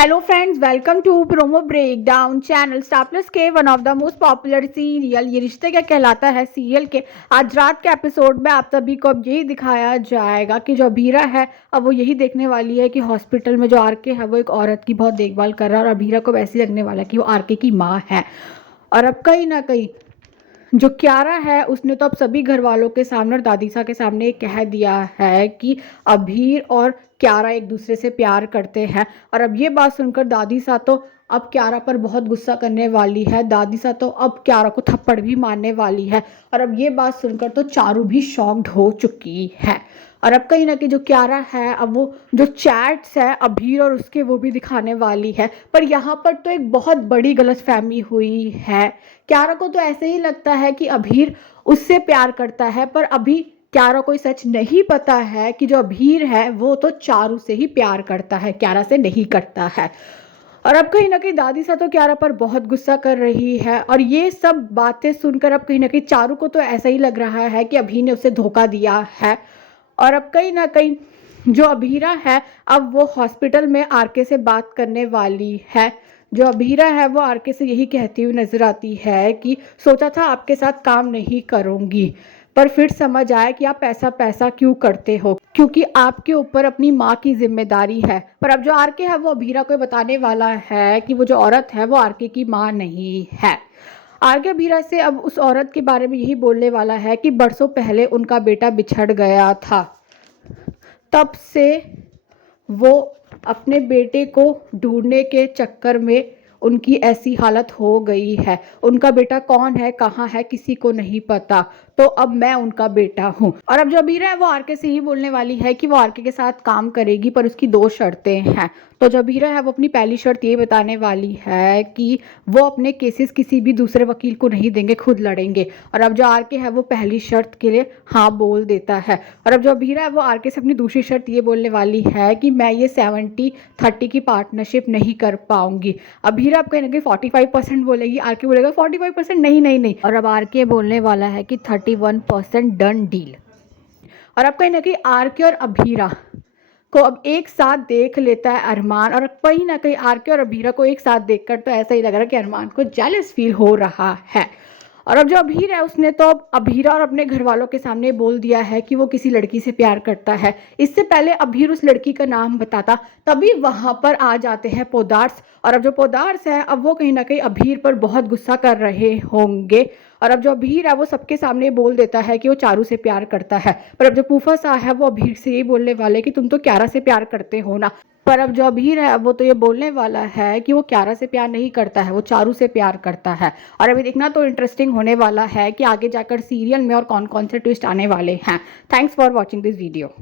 Hello friends, welcome to Promo Breakdown channel. Star plus के one of the most popular serial ये रिश्ते क्या कहलाता है सीरियल के आज रात के एपिसोड में आप सभी को अब यही दिखाया जाएगा कि जो अभीरा है अब वो यही देखने वाली है कि हॉस्पिटल में जो आरके है वो एक औरत की बहुत देखभाल कर रहा है और अभीरा को वैसे ही लगने वाला है कि वो आरके की माँ है। और अब कहीं ना कहीं जो क्यारा है उसने तो अब सभी घर वालों के सामने और दादीसा के सामने कह दिया है कि अभीर और क्यारा एक दूसरे से प्यार करते हैं। और अब ये बात सुनकर दादीसा तो अब क्यारा पर बहुत गुस्सा करने वाली है। दादीसा तो अब क्यारा को थप्पड़ भी मारने वाली है। और अब ये बात सुनकर तो चारू भी शॉक्ड हो चुकी है। और अब कहीं ना कहीं जो क्यारा है अब वो जो चैट्स है अभीर और उसके वो भी दिखाने वाली है। पर यहाँ पर तो एक बहुत बड़ी गलतफहमी हुई है। क्यारा को तो ऐसे ही लगता है कि अभीर उससे प्यार करता है, पर अभी क्यारा को सच नहीं पता है कि जो अभीर है वो तो चारू से ही प्यार करता है, क्यारा से नहीं करता है। और अब कहीं ना कहीं दादी सा तो क्यारा पर बहुत गुस्सा कर रही है। और ये सब बातें सुनकर अब कहीं ना कहीं चारू को तो ऐसा ही लग रहा है कि अभी ने उसे धोखा दिया है। और अब कहीं ना कहीं जो अभीरा है अब वो हॉस्पिटल में आरके से बात करने वाली है। जो अभीरा है वो आरके से यही कहती हुई नजर आती है कि सोचा था आपके साथ काम नहीं करूंगी, पर फिर समझ आया कि आप ऐसा पैसा क्यों करते हो, क्योंकि आपके ऊपर अपनी माँ की जिम्मेदारी है। पर अब जो आरके है वो अभीरा को बताने वाला है कि वो जो औरत है वो आरके की माँ नहीं है। आरके अभीरा से अब उस औरत के बारे में यही बोलने वाला है कि बरसों पहले उनका बेटा बिछड़ गया था, तब से वो अपने बेटे को ढूंढने के चक्कर में उनकी ऐसी हालत हो गई है। उनका बेटा कौन है, कहाँ है, किसी को नहीं पता, तो अब मैं उनका बेटा हूँ। और अब जो अबीरा है वो आरके से ही बोलने वाली है कि वो आरके के साथ काम करेगी, पर उसकी दो शर्तें हैं। तो जो अबीरा है वो अपनी पहली शर्त ये बताने वाली है कि वो अपने केसेस किसी भी दूसरे वकील को नहीं देंगे, खुद लड़ेंगे। और अब जो आरके है वो पहली शर्त के लिए हाँ बोल देता है। और अब जो अबीरा है वो आरके से अपनी दूसरी शर्त ये बोलने वाली है कि मैं ये 70-30 की पार्टनरशिप नहीं कर पाऊंगी। अबीरा आप कहीं ना कहीं 45% बोलेगी, आरके बोलेगा 45% नहीं नहीं नहीं। और अब आरके बोलने वाला है कि 31% डन डील। और अब कहीं ना कहीं आरके और अभीरा को अब एक साथ देख लेता है अरमान। और कहीं ना कहीं आरके और अभीरा को एक साथ देखकर तो ऐसा ही लग रहा है कि अरमान को जेलस फील हो रहा है। और अब जो अभीर है उसने तो अब अभीरा और अपने घर वालों के सामने बोल दिया है कि वो किसी लड़की से प्यार करता है। इससे पहले अभीर उस लड़की का नाम बताता तभी वहां पर आ जाते हैं पोदार्स। और अब जो पोदार्स है अब वो कहीं ना कहीं अभीर पर बहुत गुस्सा कर रहे होंगे। और अब जो अभीर है वो सबके सामने बोल देता है कि वो चारू से प्यार करता है। पर अब जो पूफा सा है वो अभीर से ये बोलने वाले कि तुम तो क्यारा से प्यार करते हो ना। पर अब जो अभीर है वो तो ये बोलने वाला है कि वो क्यारा से प्यार नहीं करता है, वो चारू से प्यार करता है। और अभी देखना तो इंटरेस्टिंग होने वाला है कि आगे जाकर सीरियल में और कौन कौन से ट्विस्ट आने वाले हैं। Thanks for watching this video.